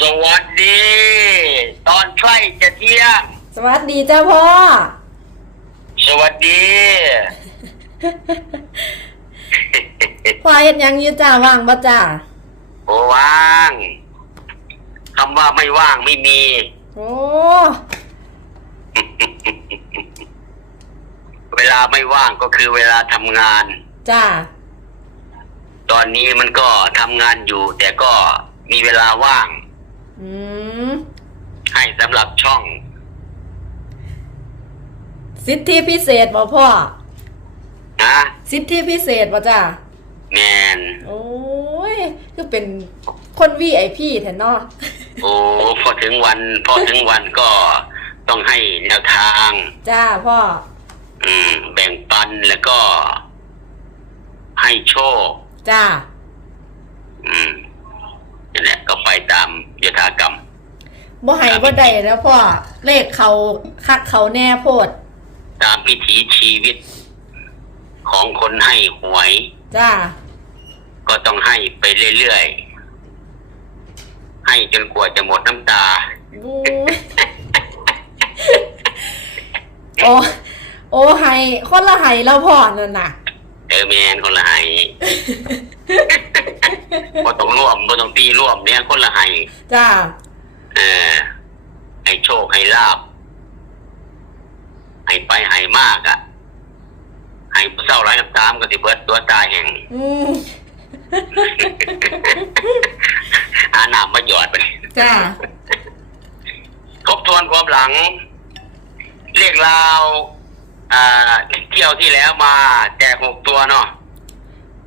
สวัสดี ตอนใกล้จะเที่ยง สวัสดีจ้าพ่อ สวัสดี พ่อเฮ็ดหยังอยู่จ้าว่างบ่จ้าโอว่างคำว่าไม่ว่างไม่มี โอ้เวลาไม่ว่างก็คือเวลาทำงาน จ้าตอนนี้มันก็ทำงานอยู่ แต่ก็มีเวลาว่าง อืมให้สำหรับช่อง สิทธิพิเศษบ่พ่อ นะสิทธิพิเศษบ่จ้าแมนโอ้ยคือเป็นคนวีไอพีแท้เนาะโอ้พอถึงวัน พอถึงวันก็ต้องให้แนวทาง จ้าพ่อ อืม แบ่งปันแล้วก็ ให้โชค จ้า อืมนั่นแหละก็ไปตาม ยถากรรมบ่ให้บ่ได้แล้วพ่อเลขเขาคักเขาแน่โพด ตามพิถีชีวิตของคนให้หวย จ้า ก็ต้องให้ไปเรื่อยๆ ให้จนกว่าจะหมดน้ำตา โอ้ยโอ้โอ้ให้คนละให้แล้วพ่อนั่นน่ะ เออแมนคนละให้ ก็ต้องร่วมก็ต้องตีร่วมเนี่ยคนละให้จ้าเออให้โชคให้ลาบให้ไปให้มากอะ่ะให้ผู้เศร้าร้ายน้ำตามก็สิเบิดตัวตายแห่งอืมอาน้ำมาหยอดไปจ้าทบทวนความหลังเลขราวอ่าเที่ยวที่แล้วมา แจกหกตัวเนาะ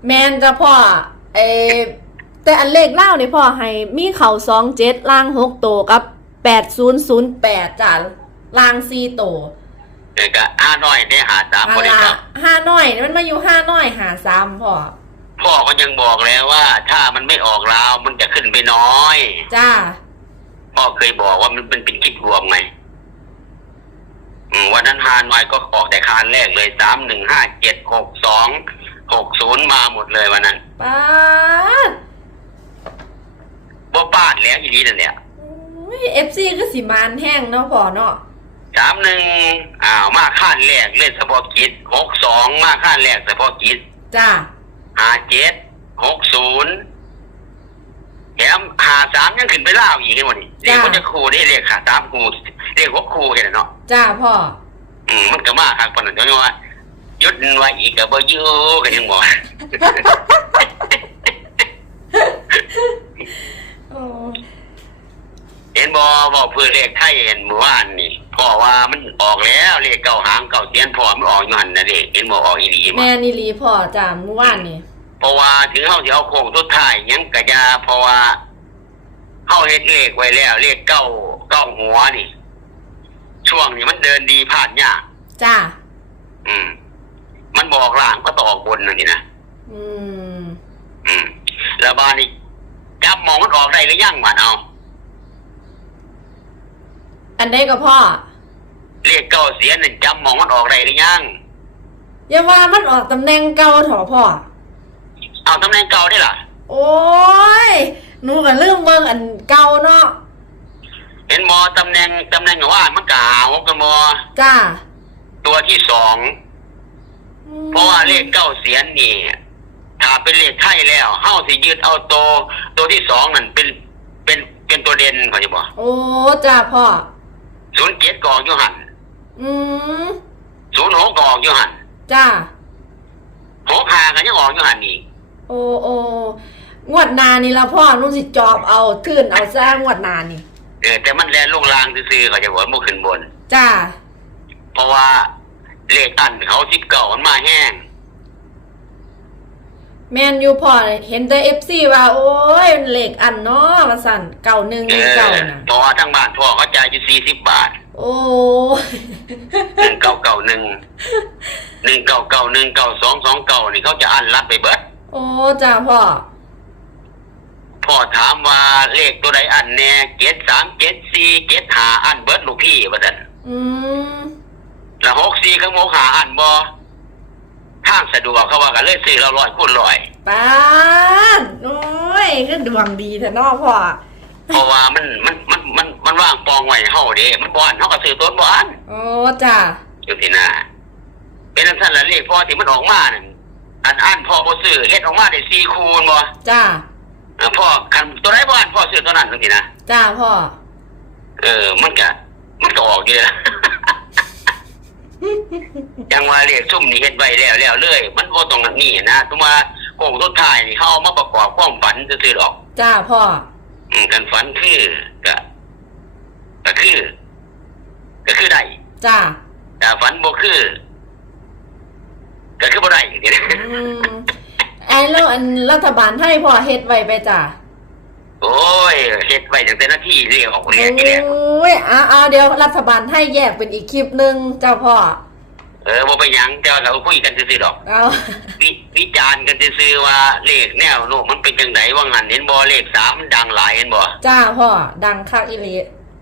แมนจ้ะพ่อเออแต่อันเลขเล่านี่พ่อให้มีเข่าสองเจ็ดล่างหกโตวกับแปดศูนย์ศูนย์แปดจ้ะล่างสี่โตวเด็กก็ห้าน้อยได้หาสามฮาคนได้ละครับห้าน้อยมันมาอยู่ห้าน้อยหาสามพ่อพ่อก็ยังบอกแล้วว่า ถ้ามันไม่ออกราวมันจะขึ้นไปน้อย จ้าพ่อเคยบอกว่ามันเป็นเป็นคิดรวมไงอืมวันนั้นฮานอยก็ออกแต่คานแรกเลยสามหนึ่งห้าเจ็ดหกสอง หกศูนย์มาหมดเลยวันนั้นป้าดบ่ป้าดแล้วอีนี้นั่นแหละเอฟซีก็สิมานแห้งเนาะพ่อเนาะสามหนึ่งอ้าวมาข้านแรกเล่นเฉพาะกิจหกสองมาข้านแรกเฉพาะกิจจ้าหาเจ็ดหกศูนย์แถมหาสามยังขึ้นไปเล่าวอีกนี่วันนี้เรียกว่าจะครูได้เรียกหาสามครูเรียกว่าครูกันเนาะจ้าพ่ออืมมันก็มาครับปานนั้นจังว่า ยุดไว้อีกก็บ่อยู่กันยังบ่โอ้เห็นบ่บอกเพื่อเลขไทยเห็นเมื่อวานนี่พ่อว่ามันออกแล้วเลขเก้าหางเก้าเสียนพ่อมันออกอยู่หั่นน่ะเด้เห็นบ่ออกอีหลีแม่บ่นิลีพ่อจ้าเมื่อวานนี่เพราะว่าถึงเฮาสิเอาโค้งสุดท้ายหยังก็อย่าเพราะว่าเฮาเฮ็ดเลขไว้แล้วเลขเก้าเก้าหัวนี่ ช่วงนี้มันเดินดีพลาดยากจ้าอืม มันบอกล่างก็ต้องออกบนนั่นนี่นะอืม อืม แล้วบาดนี้จับมองมันออกได้หรือยังบาดเอาอันใดก็พ่อเลขเก้าเสียนนั่นจำมองมันออกได้หรือยังอย่าว่ามันออกตำแหน่งเก่าเถอะพ่อ เอาตำแหน่งเก่าได้ล่ะโอ้ยหนูก็ลืมเบิ่งอันเก่าเนาะเห็นมอตำแหน่งตำแหน่งว่ามันกาวกันมอจ้าตัวที่สอง เพราะว่าเลขเก้าเสียนนี่ถ้าเป็นเลขไทยแล้วเฮาสิยึดเอาตัวตัวที่สองนั่นเป็นเป็นเป็นตัวเด่นเขาจะบอกโอ้จ้าพ่อศูนย์เจ็ดกออกอยู่หันอืมศูนย์หกกออกอยู่หันจ้าหกหากันยังออกอยู่หันอีกโอ้โอ้งวดหนานี่ละพ่อหนุ่สิจอบเอาขึ้นเอาซ่างวดหนานี่เออแต่มันแลนลงลางซื่อๆเขาจะบอกมันขึ้นบน จ้าเพราะว่า เลขอันเขาสิบเก่ามันมาแห้งแมนยูพ่อเห็นแต่เอฟซีว่า โอ้ยมันเหล็กอันเนาะมาสั่นเก่าหนึ่งเออเก่านะเพราะว่าทั้งบ้านพ่อเขาจ่ายอยู่สี่สิบบาท โอ้หนึ่งเก้าเก้าหนึ่งหนึ่งเก้าเก้าหนึ่งเก้าสองสองเก้านี่เขาจะอันรัดไปเบิดโอ้จ้าพ่อพ่อถามว่าเลขตัวใดอันแน่เจ็ดสามเจ็ดสี่เจ็ดหาอันเบิดลูกพี่ว่าสันอืม แล้วหกสี่กับหกหาอันบอทางสะดวกเขาว่ากันเลยสี่เราลอยคูณลอยป้าดโอ้ยก็ดวงดีแท้เนอพ่อเพราะว่ามันมันมันมันมันว่างปองไว้ให้เฮาเด้มันบ่อันเฮาก็ซื้อตัวบ่อันโอ้จ้าอยู่ที่หน้าเป็นจังซั่นล่ะเลขพ่อที่มันออกมานั่นอันอ่านพ่อบ่ซื้อเฮ็ดออกมาได้4คูณบ่จ้าเออพ่อคันตัวไหนบ่อันพ่อซื้อตัวนั้นจังซี่นะจ้าพ่อเออมันก็มันก็ออกอยู่เลยนะ ยังว่าเรียกซุ่มนี่เฮ็ดไว้แล้วแล้วเลย มันบ่ตรงนั้นนี่นะทุกว่าโค้งสุดท้ายนี่เฮาเอามาประกอบความฝันซื่อๆดอก จ้าพ่อ อืมกันฝันคือก็ก็คือ ก็คือได้จ้า แต่ฝันบ่คือ ก็คือบ่ได้นี่นะอืมไอ้แล้วอันรัฐบาลให้พ่อเฮ็ดไว้ไปจ้า โอ้ยเฮ็ดไว้ตั้งแต่หนาทีเรียกออกเรียนที่แรกโอ้ยเอาเอาเดี๋ยวรัฐบาลให้แยกเป็นอีกคลิปหนึงเจ้าพ่อ เออบ่ไปนหยังแต่ว่าเราคุยกันซื่อๆดอกเอาวิวิจารณ์กันซื่อๆว่าเลขแนวโน้มมันเป็นจังไดว่างั้นเห็นบ่เลขสามมันดังหลายเห็นบ่จ้าพ่อ ดังคักอีหลี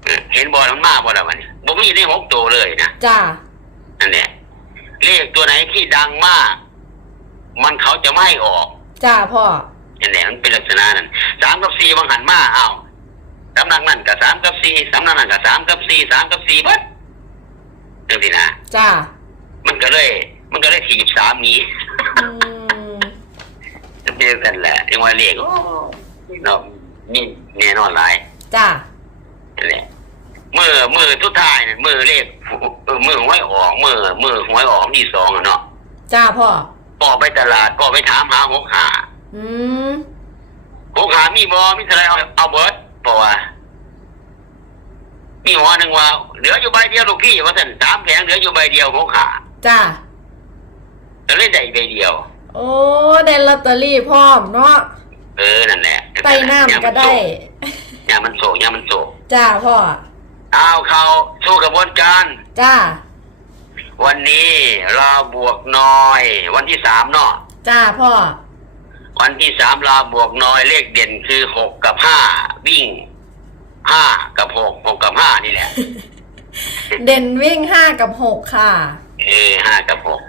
เออเห็นบ่มันมาบ่ล่ะมันบ่มีเลขหกตัวเลยนะจ้า นั่นแหละเลขตัวไหนที่ดังมาก มันเขาจะไม่ให้ออก จ้าพ่อ นั่นแหละมันเป็นลักษณะนั้นสามกับสี่บางหันมาอ้าวสำนักนั่นกับสามกับสี่สำนักนั่นกับสามกับสี่สามกับสี่เบัดเรื่องที่นะจ้ามันก็เลย มันก็เลยถีบสามนี้อืมเดียวกันแหละยังว่าเลขโอ้เนาะนี่แน่นอนหลายจ้านั่นแหละมือมือทุดท้ายเนี่ยมือเลขเออมือหวยออกมือมือหวยออกที่สองอะเนาะจ้าพ่อพอไปตลาดพอไปถามหาหกหา อืมหกหามีบอมีอะไรเอาเอาเบิร์ดเพราะว่ามีหัวหนึ่งว่า เหลืออยู่ใบเดียวลูกพี่ว่าท่านสามแผงเหลืออยู่ใบเดียวหกหาจ้าก็เลยได้ใบเดียว โอ้ได้ลอตเตอรี่พร้อมเนาะเออนั่นแหละใต้น้ำก็ได้ยามันโศกยามันโศกจ้าพ่อเอาเขาสู้กระบวนการจ้าวันนี้เราบวกน้อย วันที่สามเนาะจ้าพ่อ วันที่สามลาบวกน้อยเลขเด่นคือหกกับห้าวิ่งห้ากับหกหกกับห้านี่แหละ เด่นวิ่งห้ากับหกค่ะ เออห้ากับหก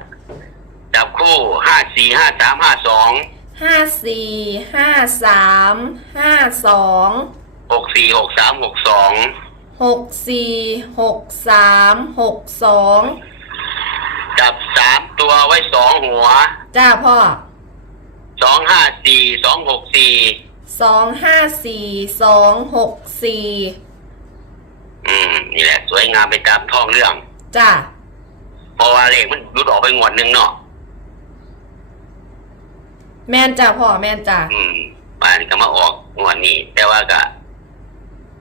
จับคู่ห้าสี่ห้าสามห้าสองห้าสี่ห้าสามห้าสองหกสี่หกสามหกสองหกสี่หกสามหกสองจับสามตัวไว้สองหัว จ้าพ่อ สองห้าสี่สองหกสี่สองห้าสี่สองหกสี่อืมนี่แหละ สวยงามไปตามท้องเรื่อง จ้าเพราะว่าเลขมันรุดออกไปงวดหนึ่งเนาะแม่นจ้าพ่อแม่นจ้าอืมป่านก็มาออกงวดนี้ แต่ว่าก็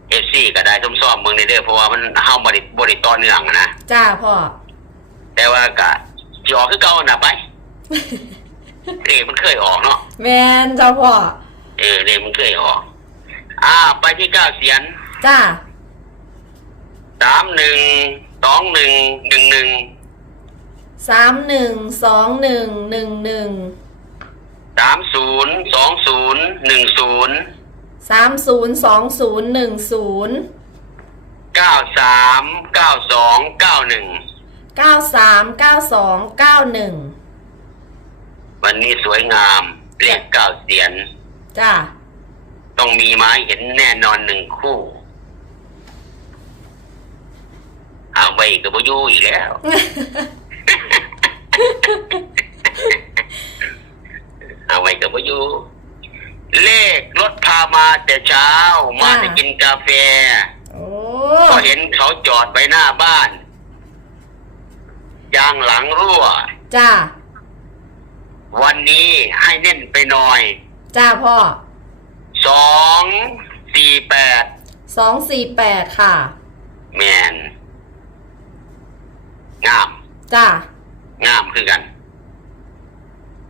เอฟซีก็ได้ทุ่มซ้อมเมืองในเด้อเพราะว่ามันเฮาบริบริต่อเนื่องนะจ้าพ่อแต่ว่าก็ที่ออกคือเก่าน่ะไป เลขมันเคยออกเนาะแม่นจ้าพ่อเออเลขมันเคยออก อ่า ไปที่เก้าเสียนจ้าสามหนึ่งสองหนึ่งหนึ่งหนึ่งสามหนึ่งสองหนึ่งหนึ่งหนึ่งสามศูนย์สองศูนย์หนึ่งศูนย์สามศูนย์สองศูนย์หนึ่งศูนย์เก้าสามเก้าสองเก้าหนึ่งเก้าสามเก้าสองเก้าหนึ่ง วันนี้สวยงามเลขเก้าเสียน จ้าต้องมีไม้เห็นแน่นอนหนึ่งคู่เอาไปกับพยูอีกแล้ว เอาไปกับพยูเลขรถพามาแต่เช้า มาจะกินกาแฟโอ้ก็เห็นเขาจอดไปหน้าบ้านยางหลังรั่ว จ้า วันนี้ให้เน้นไปหน่อยจ้าพ่อสองสี่แปดสองสี่แปดค่ะ แมนงามจ้างามคือกัน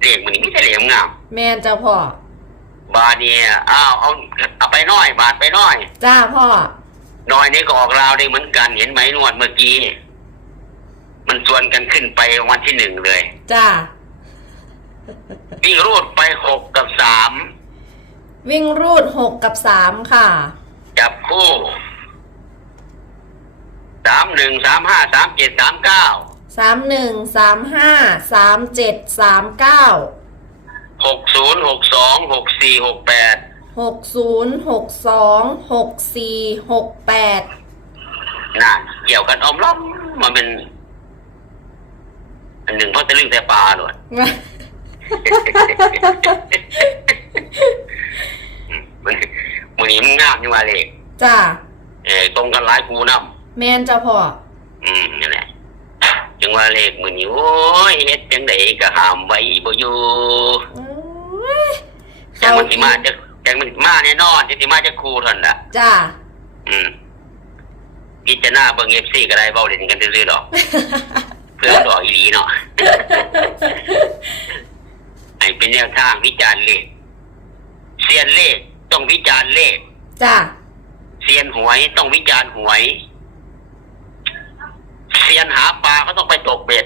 เรียกมันนี่ไม่ใช่เรียกงามแม่นจ้าพ่อ บาทเนี่ยอ้าวเอาเอาไปน้อย บาทไปน้อยจ้าพ่อน้อยนี่ก็ออกราวได้เหมือนกันเห็นไหมนวดเมื่อกี้ มันชวนกันขึ้นไปวันที่หนึ่งเลย จ้า วิ่งรูดไปหกกับสามวิ่งรูดหกกับสามค่ะ จับคู่สามหนึ่งสามห้าสามเจ็ดสามเก้าสามหนึ่งสามห้าสามเจ็ดสามเก้าหกศูนย์หกสองหกสี่หกแปดหกศูนย์หกสองหกสี่หกแปดน่ะเกี่ยวกันออมล้อมมาเป็นอันหนึ่งเพราะจะลึงแต่ปลาเลย มันมันนี้มันงามอยู่มาเลยจ้าเออตรงกันหลายกูน้แมนจ้าพ่อำอืมนั่นแหละจังว่าเลขมือนี้โอ้ยเฮ็ดจังไดก็ห้ามไว้บ่อยู่โอ้ยจังมันสิมาจะจังมันมาแน่นอนจังสิมาจะครูเท่านั้นล่ะจ้าอืมพิจารณาเบิ่ง FC ก็ได้เว้าเล่นกันซื่อๆดอก เพื่อดอกอีหลีเนาะ ไอ้เป็นแนวทางวิจารณ์เลขเซียนเลขต้องวิจารณ์เลขจ้าเซียนหวยต้องวิจารณ์หวยเซียนหาปลาก็ต้องไปตกเบ็ด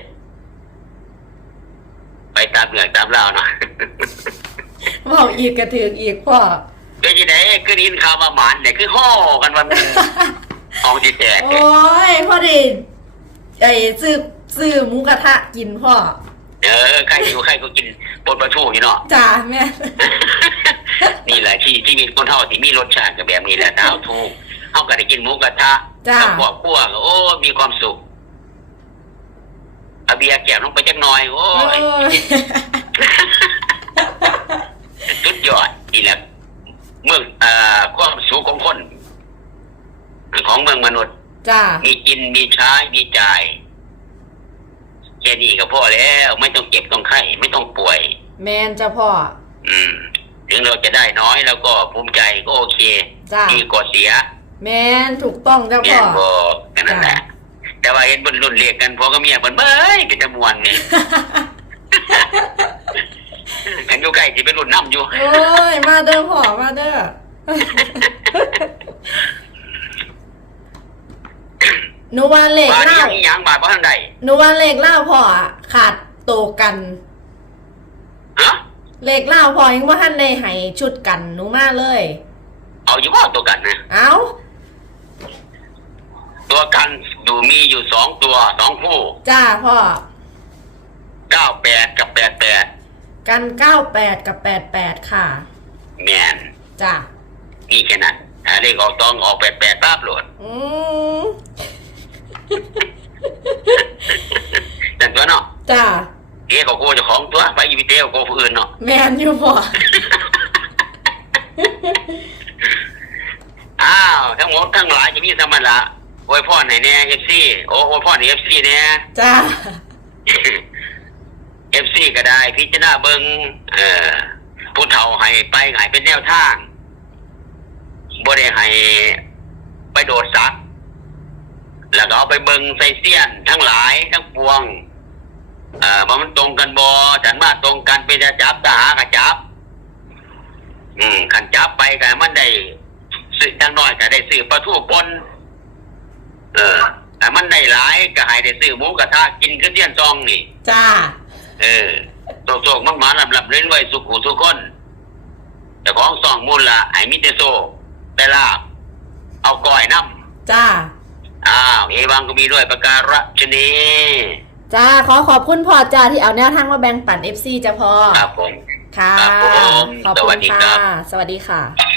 ไปตามเหนือตามเล่าวเนาะเมาอีกกระถือกอีกพ่อเป็นยังไงคือได้ยินข่าวมาหมานเนี่ยคือห่อกันวันทองจีแตกโอ้ยพ่อดิไอ้ซื้อซื้อหมูกระทะกินพ่อ เออใครอยู่ใครก็กินปนปลาทูอยู่เนาะ จ้าแม่นี่แหละที่ที่มีคนเท่าที่มีรสชาติกับแบบนี้แหละถ้าเอาถูกเขาก็ได้กินหมูกระทะจ้ากับครอบครัวก็โอ้ มีความสุขเอาเบียร์แก้วลงไปจักหน่อย โอ้โอ้ยยสุดยอดนี่แหละเมืองเอ่อความสุขของคน ของเมืองมนุษย์ จ้ามีกินมีใช้มีจ่าย แค่นี้ก็พอแล้ว ไม่ต้องเจ็บต้องไข้ไม่ต้องป่วย แมนจ้าพ่อ อืม ถึงเราจะได้น้อยแล้วก็ภูมิใจก็โอเคจ้าดีกว่าเสียแมนถูกต้องจ้าแม่พ่อ นบอกกันนั่นแหละแต่ว่าเห็นบนรุ่นเรียกกันพอก็เมียบนเบ้ยเป็นจำนวนนี่ กันอยู่ใกล้ที่เป็นรุ่นน้ำอยู่ โอ้ย มาเด้อพ่อมาเด้อ หนูว่าเลขบาทเล่ายังอีหยังบาทเพราะท่านใดหนูว่าเลขเล่าพ่ออะขาดโตกัน ฮะเลขเล่าพ่อยังว่าท่านในให้ชุดกันหนูมาเลย เอาอยู่ว่าตัวกันนะเอ้าตัวกันอยู่มีอยู่สองตัวสองคู่จ้าพ่อ เก้าแปดกับแปดแปดกันเก้าแปดกับแปดแปดค่ะ แมนจ้านี่แค่นั้นถ้าเลขออกตองออกแปดแปดภาพโหลด อืม แต่ตัวเนาะจ้าเอ๋ก็โกเจะของตัวไปอยู่พิเตก็โกผู้อื่นเนาะแมนอยู่พ่ออ้าวทั้งหมดทั้งหลายจะมีสมันละโอ้ยพ่อไหนเนี่ยเอฟซีโอ้โอ้ยพ่อไหนเอฟซีเนี่ยจ้าเอฟซีก็ได้ พิจารณาเบิงเอ่อผู้เฒ่าให้ไปให้เป็นแนวทางบ่ได้ให้ไปโดดซัก แล้วก็เอาไปเบิงใส่เสี้ยนทั้งหลายทั้งปวง เอ่อว่ามันตรงกันบอฉันว่าตรงกันเป็นจะจับทหารกับจับ อืมขันจับไปกันมันได้ซื้อจังน้อยก็ได้ซื้อปลาทูปนเออแต่มันได้หลายก็ให้ได้ซื้อหมูกระทะกินขึ้นเทียนซองนี่ จ้า เออโศกโศกมักหมาลำลำเล่นไว้สุขุสุขคนแต่ของสองมูลละไอ้มิเตโซแต่ลาบเอาก้อยน้จ้าำ อ้าวเอวังก็มีด้วยประการชนีจ้าขอขอบคุณพ่อจ้าที่เอาแนวทางมาแบ่งปัน FC จ้าพ่อครับผม ค่ะ ครับผมขอบสวัคุสณดีครัค่ะ บ สวัสดีค่ะ